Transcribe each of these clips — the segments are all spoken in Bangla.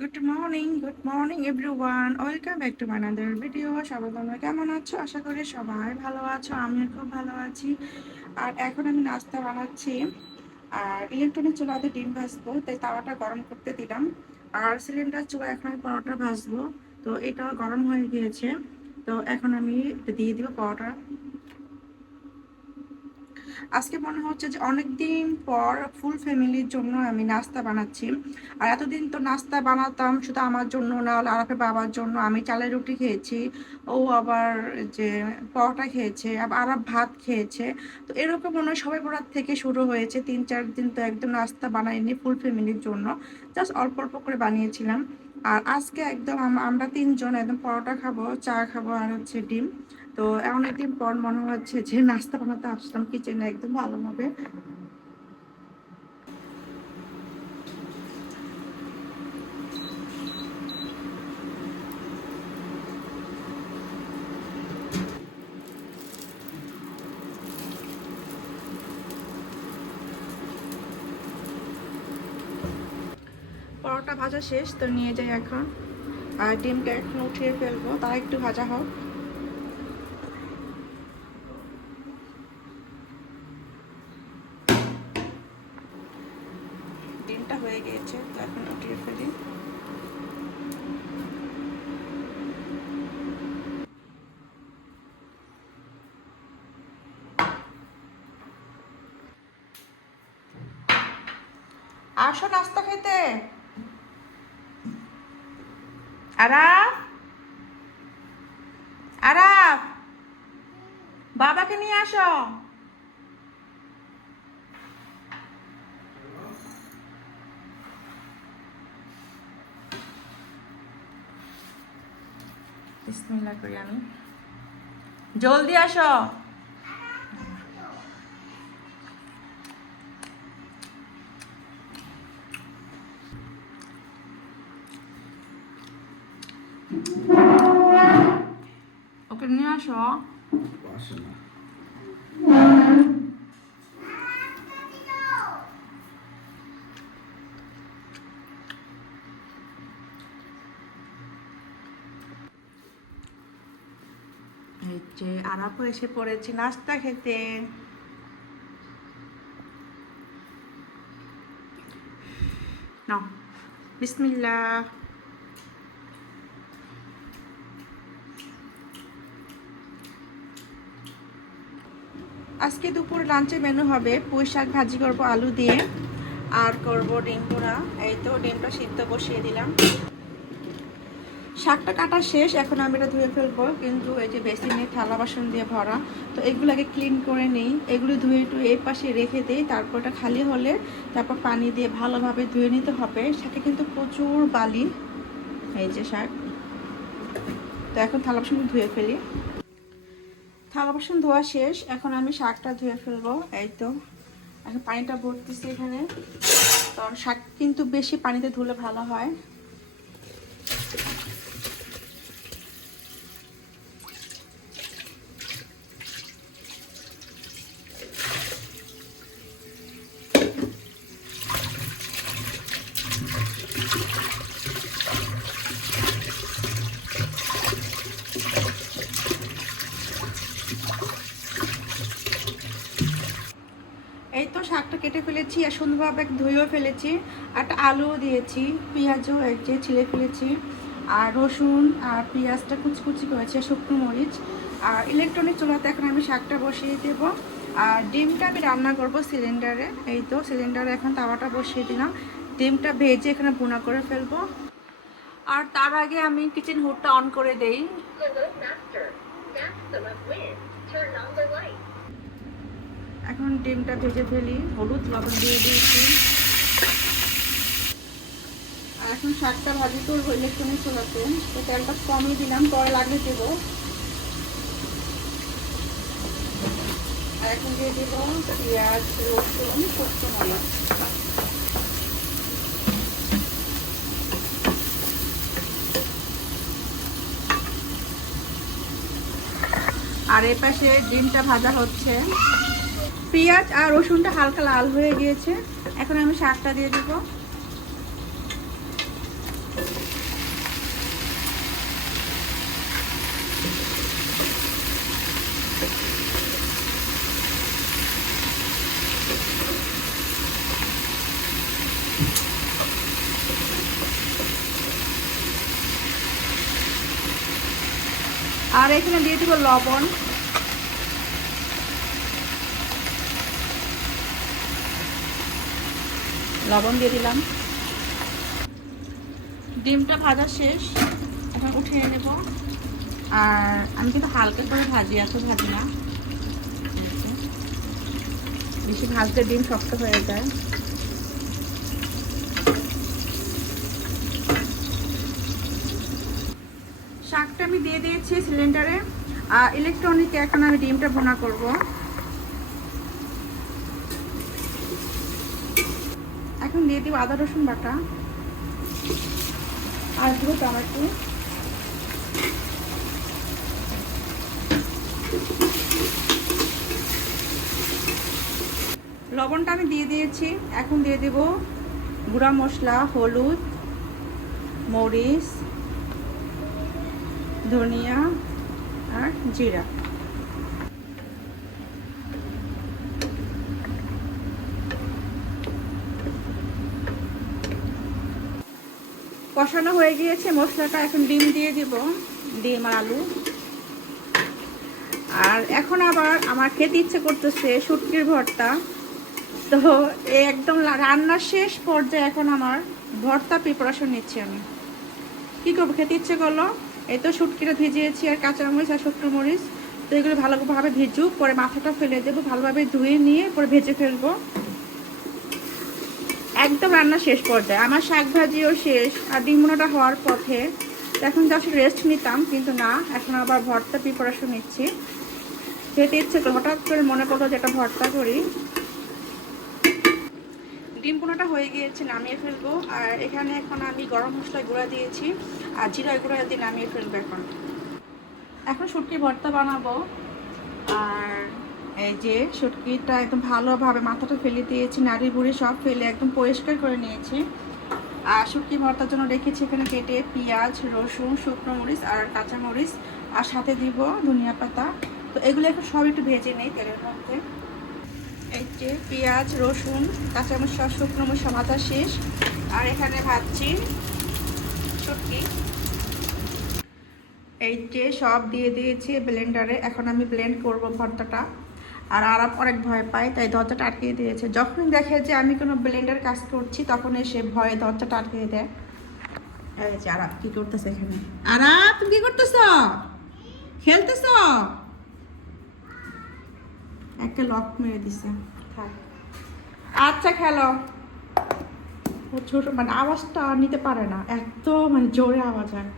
Good morning good morning everyone welcome back to মানাদার video সবাই তোমরা কেমন আছো? আশা করি সবাই ভালো আছো, আমিও খুব ভালো আছি। আর এখন আমি নাস্তা বানাচ্ছি। আর ইলেকট্রনিক চুলাতে ডিম ভাজবো, তাই তাওয়াটা গরম করতে দিলাম। আর সিলিন্ডার চুলা এখন আমি পরোটা ভাজবো। তো এটা গরম হয়ে গিয়েছে। তো এখন আমি দিয়ে দিব পরোটা। আজকে মনে হচ্ছে যে অনেক দিন পর ফুল ফ্যামিলির জন্য আমি নাস্তা বানাচ্ছি। আর এতদিন তো নাস্তা বানাতাম, শুধু আমার জন্য না হলে আরাফের বাবার জন্য। আমি চালের রুটি খেয়েছি, ও আবার যে পরোটা খেয়েছে আবার আরাফ ভাত খেয়েছে। তো এরকম মনে হয় সবাই বরাত থেকে শুরু হয়েছে। তিন, চার দিন তো একদম নাস্তা বানাইনি ফুল ফ্যামিলির জন্য। জাস্ট অল্প অল্প করে বানিয়েছিলাম। আর আজকে একদম আমরা তিনজন একদম পরোটা খাব, চা খাব আর হচ্ছে ডিম। তো অনেকদিন পর মনে হচ্ছে যে নাস্তা বানাতে আসলাম, কিচেনে একদম ভালোভাবে। পরোটা ভাজা শেষ, তো নিয়ে যাই এখন। আর ডিমটা এখন উঠিয়ে ফেলব তা একটু ভাজা হোক ডিমটা হয়ে গিয়েছে তো এখন উঠিয়ে ফেলি আসো নাস্তা খেতে। আরাফ। আরাফ বাবাকে নিয়ে আসো। বিসমিল্লাহ করি আমি। জলদি আসো। যে আরাপও এসে পড়েছি, নাস্তা খেতে। নাও আজকে দুপুর লাঞ্চে মেনু হবে পুঁই শাক ভাজি করব আলু দিয়ে, আর করব ডিম পোড়া। এই তো ডিমটা সিদ্ধ বসিয়ে দিলাম। শাকটা কাটা শেষ, এখন আমি এটা ধুয়ে ফেলব। কিন্তু এই যে বেসিনে থালা বাসন দিয়ে ভরা, তো এগুলোকে ক্লিন করে নিই। এগুলো ধুয়ে একটু এই পাশে রেখে দিই, তারপর এটা খালি হলে তারপর পানি দিয়ে ভালোভাবে ধুয়ে নিতে হবে। শাকে কিন্তু প্রচুর বালি, এই যে শাক। তো এখন থালা বাসন ধুয়ে ফেলি। থালা বাসন ধোয়া শেষ, এখন আমি শাকটা ধুয়ে ফেলব, এই তো। এখন পানিটা ভরতেছি এখানে। কারণ শাক কিন্তু বেশি পানিতে ধুলে ভালো হয় এই তো শাকটা কেটে ফেলেছি আর সুন্দরভাবে ধুয়েও ফেলেছি, আর আলুও দিয়েছি, পেঁয়াজও এক যে ছিলে ফেলেছি, আর রসুন, আর পেঁয়াজটা কুচকুচি করেছে শুকনো মরিচ, আর ইলেকট্রনিক চুলাতে এখন আমি শাকটা বসিয়ে দেব, আর ডিমটা আমি রান্না করব সিলিন্ডারে, এই তো সিলিন্ডারে এখন তাওয়াটা বসিয়ে দিলাম, ডিমটা ভেজে এখানে বোনা করে ফেলব, আর তার আগে আমি কিচেন হুডটা অন করে দেই। এখন ডিমটা ভেজে ফেলি, হলুদ লবণ দিয়ে দিয়েছি। আর এখন শাকটা ভাজি করব ইলেকট্রনিক চুলাতে। তো তেলটা কমই দিলাম, পরে লাগিয়ে দেব। আর এখন দিয়ে দেবো পেঁয়াজ, রসুন মরিচ। আর এ পাশে ডিমটা ভাজা হচ্ছে। পেঁয়াজ আর রসুনটা হালকা লাল হয়ে গিয়েছে। এখন আমি শাকটা দিয়ে দিব। আর এখানে দিয়ে দেবো লবণ। লবণ দিয়ে দিলাম। ডিমটা ভাজা শেষ। এখন উঠিয়ে নেব। আর আমি কিন্তু হালকা করে ভাজি, এত ভাজি না। বেশি ভাজলে ডিম শক্ত হয়ে যায়। শাকটা আমি দিয়ে দিয়েছি সিলিন্ডারে। আর ইলেকট্রনিকে এখন আমি ডিমটা ভোনা করব। দিয়ে দিব আদা, রসুন বাটা। আর দিব টমেটো। লবণটা আমি দিয়ে দিয়েছি। এখন দিয়ে দেব গুঁড়া মশলা, হলুদ, মরিচ, ধনিয়া আর জিরা। কষানো হয়ে গিয়েছে, মশলাটা এখন ডিম দিয়ে দিব, ডিম আর আলু। আর এখন আবার আমার খেতে ইচ্ছে করতেছে শুটকির ভর্তা। তো একদম রান্নার শেষ পর্যায়ে এখন আমার ভর্তা প্রিপারেশন নিচ্ছি আমি। কি করব, খেতে ইচ্ছে করল? এই তো শুটকিটা ভিজিয়েছি, আর কাঁচামরিচ আর শুকনো মরিচ। তো এগুলো ভালোভাবে ভিজুক, পরে মাথাটা ফেলে দেবো, ভালোভাবে ধুয়ে নিয়ে পরে ভেজে ফেলব। একদম রান্না শেষ পর্যায়ে। আমার শাক ভাজিও শেষ আর ডিমুনাটা হওয়ার পথে তো এখন জাস্ট রেস্ট নিতাম কিন্তু না এখন আবার ভর্তা প্রিপারেশন নিচ্ছি। খেতে ইচ্ছে করল, হঠাৎ করে মনে পড়ল যে একটা ভর্তা করি। ডিম পোনাটা হয়ে গিয়েছে নামিয়ে ফেলব। আর এখানে এখন আমি গরম মশলা গুঁড়া দিয়েছি আর জিরা গুঁড়া দিয়ে নামিয়ে ফেলব এখন। এখন শুটকি ভর্তা বানাবো আর এই যে শুটকিটা একদম ভালোভাবে মাথাটা ফেলে দিয়েছি নাড়ি বুড়ি সব ফেলে একদম পরিষ্কার করে নিয়েছি। আর শুটকি ভর্তার জন্য রেখেছি এখানে কেটে পেঁয়াজ, রসুন, শুকনো মরিচ আর কাঁচা মরিচ। আর সাথে দিব ধনিয়া পাতা। তো এগুলো এখন সব একটু ভেজে নেই তেলের মধ্যে। এই যে পেঁয়াজ, রসুন, কাঁচামরিচ সব শুকনো মরিচ ভাজা শেষ। আর এখানে ভাজছি শুটকি এই যে সব দিয়ে দিয়েছি ব্লেন্ডারে। এখন আমি ব্লেন্ড করব ভর্তাটা। আর আরাম অনেক ভয় পায়, তাই দরজাটা আটকিয়ে দিয়েছে। যখনই দেখে যে আমি কোনো ব্লেন্ডার কাজ করছি তখন সে ভয়ে দরজাটা আটকিয়ে দেয়। এই যে আরাম, কি করতেছে এখানে? আরাম, তুমি কি করতেছ? খেলতেছ? একটা লক মেরে দিছে। থাক। আচ্ছা খেলো। ও ছোট মানে আওয়াজটা নিতে পারে না। এত মানে জোরে আওয়াজ হয়।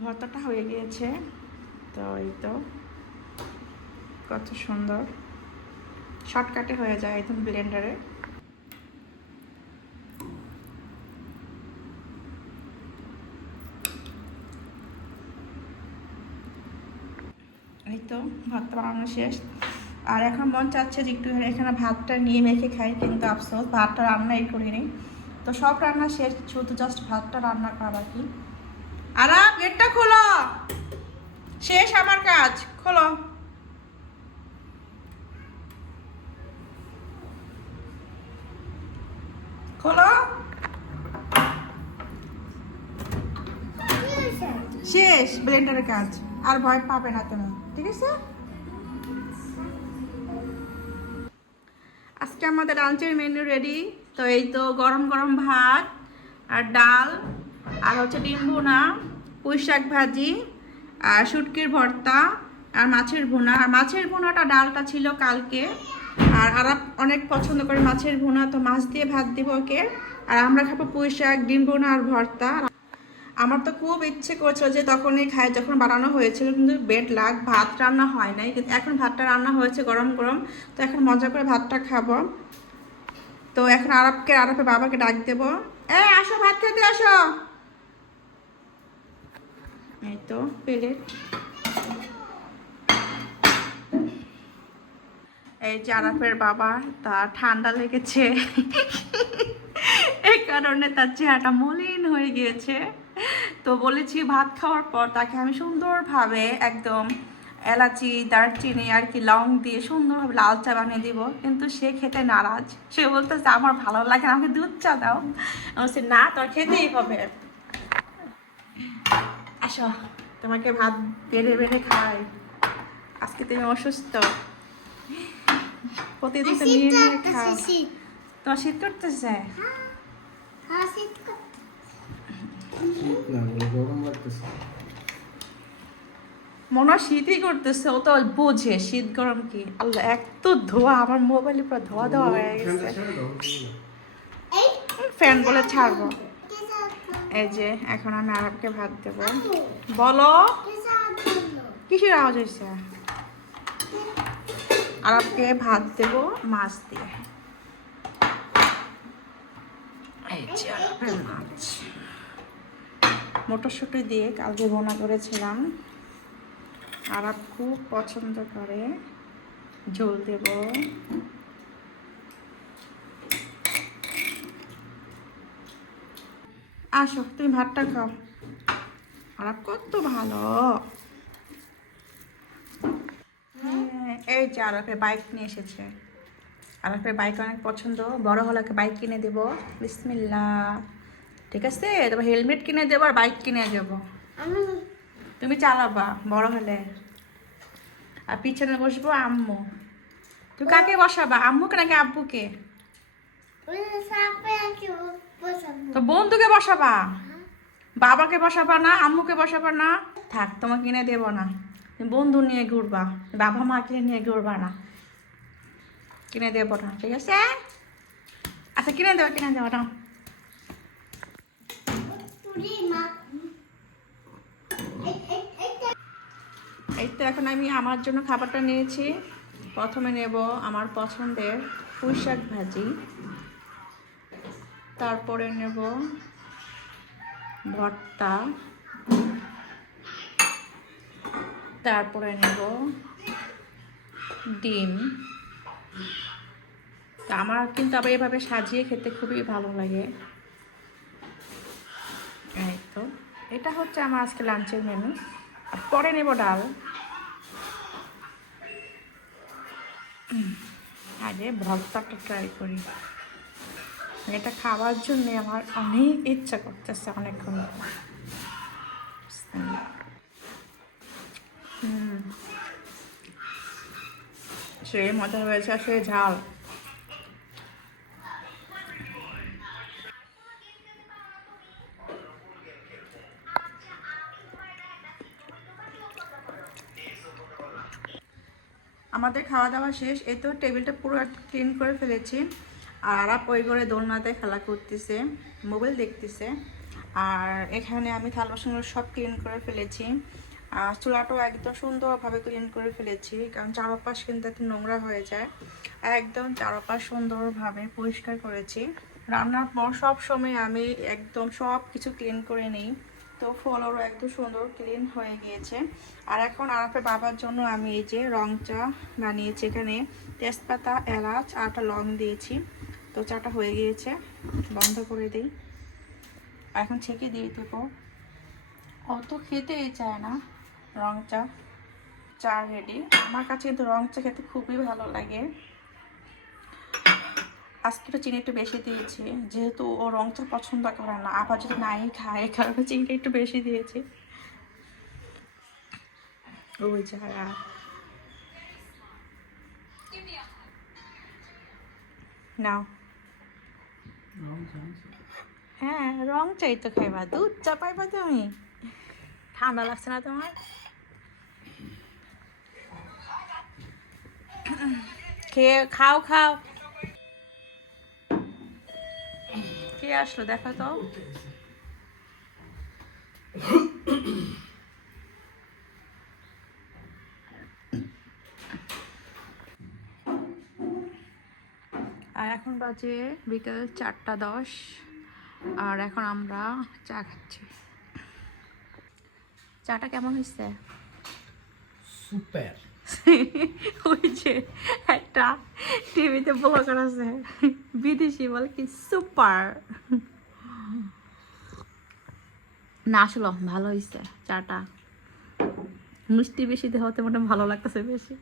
ভর্তাটা হয়ে গিয়েছে। তো এই তো। কত সুন্দর। শর্টকাটে হয়ে যায় একদম ব্লেন্ডারে এই তো ভাতটা বানানো শেষ। আর এখন মন চাচ্ছে যে একটু এখানে ভাতটা নিয়ে মেখে খাই, কিন্তু আফসোস, ভাতটা রান্নাই করিনি। তো সব রান্না শেষ, শুধু জাস্ট ভাতটা রান্না করা বাকি। আর গেটটা খোলো! শেষ আমার কাজ খোলো খোলো। শেষ, ব্লেন্ডারের কাজ। আর ভয় পাবে না তুমি, ঠিক আছে? আজকে আমাদের লাঞ্চের মেনু রেডি তো এই তো গরম গরম ভাত আর ডাল, আর হচ্ছে ডিম ভুনা পুঁই শাক ভাজি, আর শুটকির ভর্তা, আর মাছের ভুনা। আর মাছের ভুনাটা ডালটা ছিল কালকে। আর আরাপ অনেক পছন্দ করে মাছের ভুনা, তো মাছ দিয়ে ভাত দিব ওকে। আর আমরা খাব পুঁই শাক ডিম ভুনা আর ভর্তা। আমার তো খুব ইচ্ছে করছিল যে তখনই খায় যখন বানানো হয়েছিল, কিন্তু বেড লাগ, ভাত রান্না হয় নাই। কিন্তু এখন ভাতটা রান্না হয়েছে গরম গরম, তো এখন মজা করে ভাতটা খাব। তো এখন আরবকে আরবের বাবাকে ডাক দেবো। এ আসো, ভাত খেতে আসো। এই তো, প্লেট। এই যে আরাফের বাবা, তার ঠান্ডা লেগেছে। এই কারণে তার চেহারাটা মলিন হয়ে গিয়েছে। তো বলেছি ভাত খাওয়ার পর তাকে আমি সুন্দরভাবে একদম এলাচি দারচিনি আর কি লং দিয়ে সুন্দরভাবে লাল চা বানিয়ে দিব। কিন্তু সে খেতে নারাজ। সে বলতেছে আমার ভালো লাগে আমাকে দুধ চা দাও। বলছি না তোর খেতেই হবে। আসো তোমাকে ভাত বেড়ে বেড়ে খাই আজকে তুমি অসুস্থ। প্রতিদিন তো নিয়ে নিয়ে খাও। তোমার শীত করতেছে হ্যাঁ শীত না বলে গরম লাগতেছে। মনে হয় শীতই করতেছে ও তো বোঝে শীত গরম কি? আল্লাহ এত ধোয়া আমার মোবাইলে পুরো ধোয়া ধোয়া হয়ে গেছে। ফ্যান বলে ছাড়বো। এই যে এখন আমি আরবকে ভাত দেবো। বলো কেসা কিসের আওয়াজ হয়েছে? আরবকে ভাত দেব মাছ দিয়ে। এই যে আরবের মাছ। মটরশুঁটি দিয়ে কালকে ভোনা করেছিলাম। আরব খুব পছন্দ করে। ঝোল দেব। আসো তুমি ভাতটা খাও। আরব কত ভালো। হ্যাঁ, এই যে আরফের বাইক নিয়ে এসেছে। আরফের বাইক অনেক পছন্দ। বড় হলে ওকে বাইক কিনে দেবো। বিসমিল্লা ঠিক আছে? তারপর হেলমেট কিনে দেবো আর বাইক কিনে দেবো। তুমি চালাবা বড় হলে। আর পিছনে বসবো আম্মু। তুই কাকে বসাবা আম্মুকে নাকি আব্বুকে? তো বন্ধুকে বসাবা? বাবাকে বসাবা না আম্মুকে বসাবা না? থাক তোমাকে কিনে দেবো না। তুমি বন্ধু নিয়ে ঘুরবা বাবা মাকে নিয়ে ঘুরবা না। কিনে দেবো না ঠিক আছে? আচ্ছা কিনে দেবো কিনে দেবো না এই তো এখন আমি আমার জন্য খাবারটা নিয়েছি। প্রথমে নেব আমার পছন্দের পুঁই শাক ভাজি। তারপরে নেব ভর্তা। তারপরে নেব ডিম। তা আমার কিন্তু আবার এভাবে সাজিয়ে খেতে খুবই ভালো লাগে এই তো এটা হচ্ছে আমার আজকে লাঞ্চের মেনু আর পরে নেব ডাল। আগে ভর্তাটা ট্রাই করি। এটা খাওয়ার জন্যে আমার অনেক ইচ্ছা করতেছে অনেকক্ষণ। হুম সে মজা হয়েছে, সে ঝাল। আমাদের খাওয়া দাওয়া শেষ, এই তো টেবিলটা পুরো ক্লিন করে ফেলেছি। আর আরাপ ওই করে দোলনাতে খেলা করতেছে, মোবাইল দেখতেছে। আর এখানে আমি থাল বাসনগুলো সব ক্লিন করে ফেলেছি। আর চুলাটাও একদম সুন্দরভাবে ক্লিন করে ফেলেছি, কারণ চারপাশ কিন্তু এত নোংরা হয়ে যায়। একদম চারপাশ সুন্দরভাবে পরিষ্কার করেছি। রান্নার পর সব সময় আমি একদম সব কিছু ক্লিন করে নিই। তো ফলরও একদম সুন্দর ক্লিন হয়ে গিয়েছে। আর এখন আরাফের বাবার জন্য আমি এই যে রং চা বানিয়েছি এখানে। তেজপাতা, এলাচ একটা লং দিয়েছি। তো চাটা হয়ে গিয়েছে, বন্ধ করে দিই। এখন ছেঁকে দিয়ে দেবো। অত খেতেই চায় না রং চা চা রেডি আমার কাছে কিন্তু রং চা খেতে খুবই ভালো লাগে। আজকে একটু চিনি একটু বেশি দিয়েছি যেহেতু ও রং তো পছন্দ করে না। আবার যদি নাই খায় এই কারণে চিনিটা একটু বেশি দিয়েছি। ওই যারা নাও। হ্যাঁ রং চাই তো খাইবা। দুধ চা পাইবা তুমি। ঠান্ডা লাগছে না তোমার? খেয়ে খাও খাও। কে আসলো? দেখা তো। আর এখন বাজে বিকেল চারটা দশ। আর এখন আমরা চা খাচ্ছি। চাটা কেমন হয়েছে? সুপার। ওই যে একটা টিভিতে ব্লগ আছে, বিদেশি বলে কি, সুপার। না, আসলো ভালো হয়েছে চাটা। মিষ্টি বেশি দেওয়া হতে মোটামুটি ভালো লাগতেছে বেশি।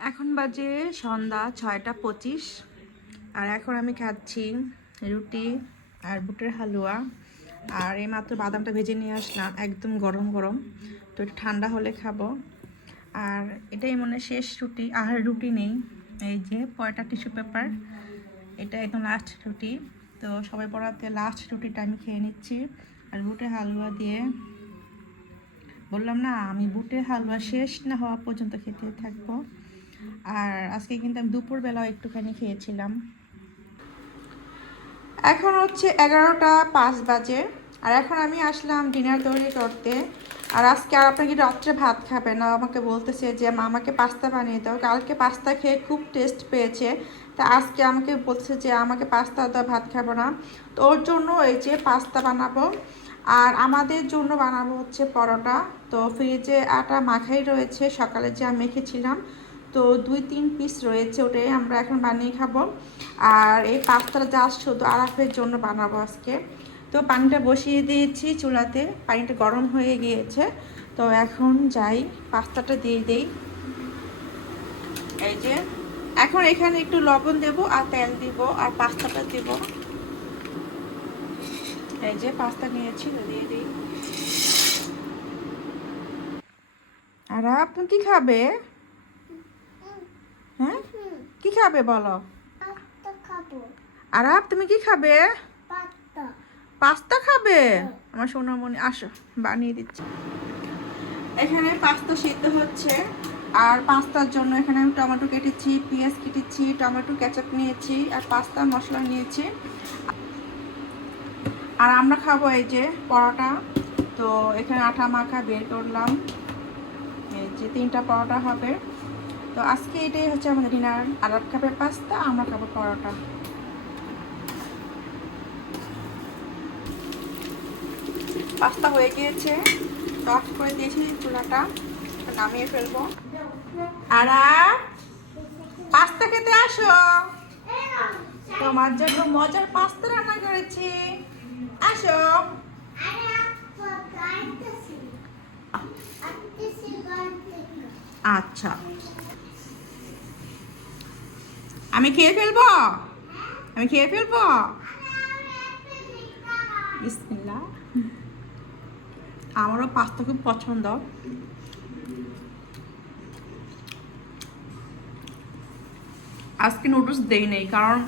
এখন বাজে সন্ধ্যা ছয়টা পঁচিশ, আর এখন আমি খাচ্ছি রুটি আর বুটের হালুয়া। আর এই মাত্র বাদামটা ভেজে নিয়ে আসলাম, একদম গরম গরম। তো একটু ঠান্ডা হলে খাব। আর এটাই মনে শেষ রুটি, আর রুটি নেই। এই যে পয়টা টিস্যু পেপার, এটা একদম লাস্ট রুটি। তো সবাই পড়াতে লাস্ট রুটিটা আমি খেয়ে নিচ্ছি। আর বুটের হালুয়া দিয়ে বললাম না, আমি বুটের হালুয়া শেষ না হওয়া পর্যন্ত খেতে থাকব। আর আজকে কিন্তু আমি দুপুরবেলাও একটুখানি খেয়েছিলাম। এখন হচ্ছে এগারোটা পাঁচ বাজে। আর এখন আমি আসলাম ডিনার তৈরি করতে। আর আজকে আর আপনাকে রাত্রে ভাত খাবে না, আমাকে বলতেছে যে, মা, আমাকে পাস্তা বানিয়ে দাও। কালকে পাস্তা খেয়ে খুব টেস্ট পেয়েছে। তা আজকে আমাকে বলছে যে, আমাকে পাস্তা দাও, ভাত খাব না। তো ওর জন্য এই যে পাস্তা বানাবো। আর আমাদের জন্য বানাবো হচ্ছে পরোটা। তো ফ্রিজে আটা মাখাই রয়েছে। সকালে যে আমি মেখেছিলাম, তো দুই তিন পিস রয়েছে ওটাই আমরা এখন বানিয়ে খাব। আর এই পাস্তাটা জাস্ট শুধু আরাফের জন্য বানাবো আজকে। তো পানিটা বসিয়ে দিয়েছি চুলাতে। পানিটা গরম হয়ে গিয়েছে। তো এখন যাই পাস্তাটা দিয়ে দেই। এই যে এখন এখানে একটু লবণ দেব আর তেল দিব আর পাস্তাটা দিব। এই যে পাস্তা নিয়েছি তো দিয়ে দিই। আর আপনি কি খাবে? হ্যাঁ? কি খাবে বলো? পাস্তা খাব। আরাপ তুমি কি খাবে? পাস্তা। পাস্তা খাবে? আমার সোনামণি, আসো, বানিয়ে দিচ্ছি। এখানে পাস্তা সিদ্ধ হচ্ছে। আর পাস্তার জন্য এখানে আমি টমেটো কেটেছি, পেঁয়াজ কেটেছি, টমেটো কেচাপ নিয়েছি, আর পাস্তা মশলা নিয়েছি। আর আমরা খাব এই যে পরোটা। তো এখানে আটা মাখা বের করলাম। এই যে তিনটা পরোটা হবে। তো আজকে এটাই হচ্ছে আমাদের ডিনার। আরব খাবে পাস্তা, আমরা খাব পরোটা। পাস্তা হয়ে গিয়েছে। অফ করে দিয়েছি চুলাটা নামিয়ে ফেলব। আর পাস্তা খেতে আসো। তোমার জন্য মজার পাস্তা রান্না করেছি। আসো। আচ্ছা। আমি খেয়ে ফেলব? আমি খেয়ে ফেলব? আমারও পাস্তা খুব পছন্দ। আজকে নুডলস দেই নেই, কারণ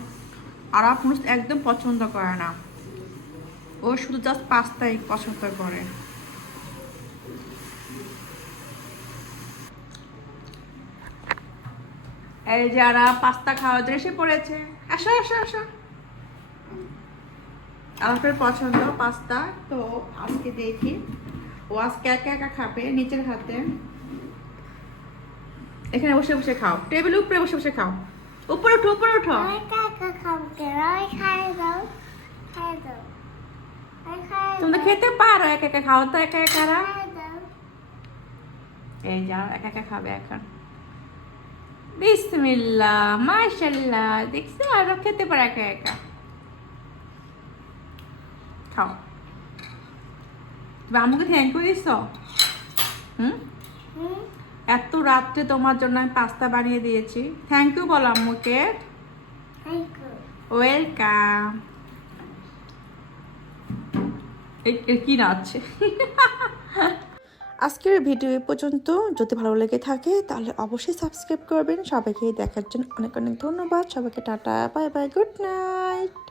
আরাফ নুডলস একদম পছন্দ করে না। ও শুধু জাস্ট পাস্তাই পছন্দ করে। এই যারা পাস্তা জন্য এসে পড়েছে। আসো আসো আসো। আলাপের পছন্দ পাস্তা। তো আজকে দেখি। ও আজকে একা একা খাবে নিচের হাতে। এখানে বসে বসে খাও। টেবিল উপরে বসে বসে খাও। উপরে উঠো উপরে উঠো। তোমরা খেতে পারো একা একা খাও তো একা একারা এই যাও একা একা খাবে এখন। বিসমিল্লাহ মাশাল্লাহ দেখছ? আরও খেতে পারে একা একা। খাও। তুমি আমাকে থ্যাংক ইউ দিছ? হুম? এত রাত্রে তোমার জন্য আমি পাস্তা বানিয়ে দিয়েছি। থ্যাংক ইউ বলো আম্মুকে। ওয়েলকাম কি না আছে আজকের ভিডিও এ পর্যন্ত। যদি ভালো লেগে থাকে তাহলে অবশ্যই সাবস্ক্রাইব করবেন। সবাইকে দেখার জন্য অনেক অনেক ধন্যবাদ। সবাইকে tata bye bye good night